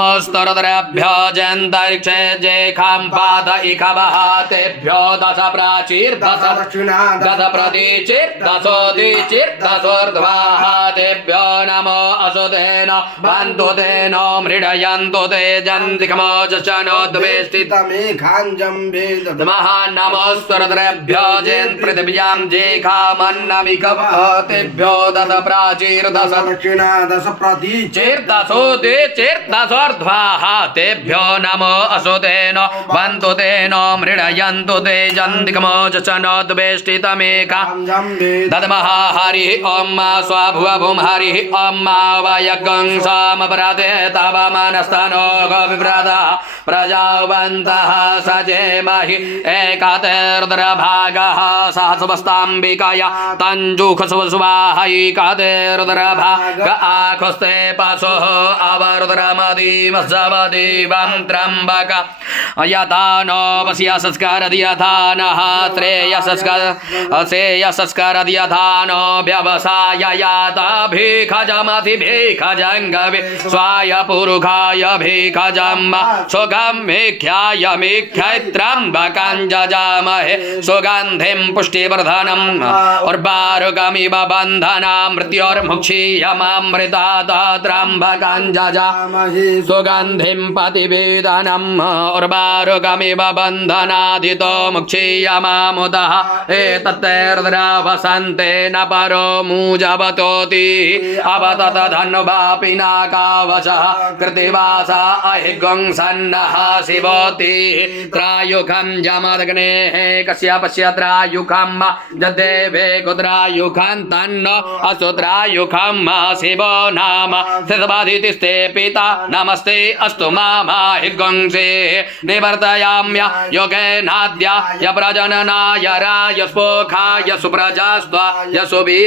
स्तरद्रभ्यो जन्तरिक्षे जेखां पादइखवः तेभ्यो दश प्राचीर्दश दश प्रतीचिर्दशोदीचिर्दशोर्ध्वाः तेभ्यो नमो असुतेन बन्धु तेन मृडयन्तु ते जन्तिकमोजशनोद्वेष्टितमेघाञ्जम्भेदमः नमो स्तरद्रभ्यो जेन् पृथिव्यां जेखामन्नमिखवः तेभ्यो दश प्राचीर्दश दक्षिणा दश प्रतीचिर्दशोदीचिर्दश तेभ्यो नमो असुतेन बन्धु तेन मृडयन्तु ते जन्तिकमोजशनोद्वेष्टितमेका दद्मः हरिः ॐ मा स्वाभुवभुं हरिः ॐ मा वयगं सामपराते तव मनस्तनो गोविव्रतः प्रजावन्तः सजेमहि एकातेर्द्रभागः सहस्वस्ताम्बिकया तञ्जुखसुस्वाहैकातेर्द्रभाग आखुस्ते पशुः अवरुद्रमदीमसवदीवं त्र्यम्बक यथा नो वस्य संस्कारदि यथा नः श्रेयसंस्कारदि यथा नो व्यवसाय याता भीखजमति भीखजङ्गवि स्वाय पुरुखाय भीखजम् सुगं मेख्याय मेख्यैत्रम्बकं जजामहे सुगन्धिं पुष्टिवर्धनम् उर्वारुकमिव बन्धना मृत्योर्मुक्षीयमामृतात् त्र्यम्बकं जजामहे सुगन्धिं पतिवेदनम् उर्वारुकमिव बन्धनादितो मुक्षीयमामुदः एतत्तेर्द्रवसन्ते न परो मूजवतोति अवतत धनुवापिनाकावशः कृतिवासा अहिगुंसन्नः शिवोति त्रायुखं जमदग्नेः कश्यपस्य त्रायुखं जदेवे कुत्रायुखं तन्नो असुत्रायुखं शिवो नाम स्थितवादितिस्ते पिता नमस्ते अस्तु मामा हिगुंसे निवर्तयाम्य योगेनाद्य यप्रजननाय रायस्पोखाय सुप्रजास्त्वा यशुभि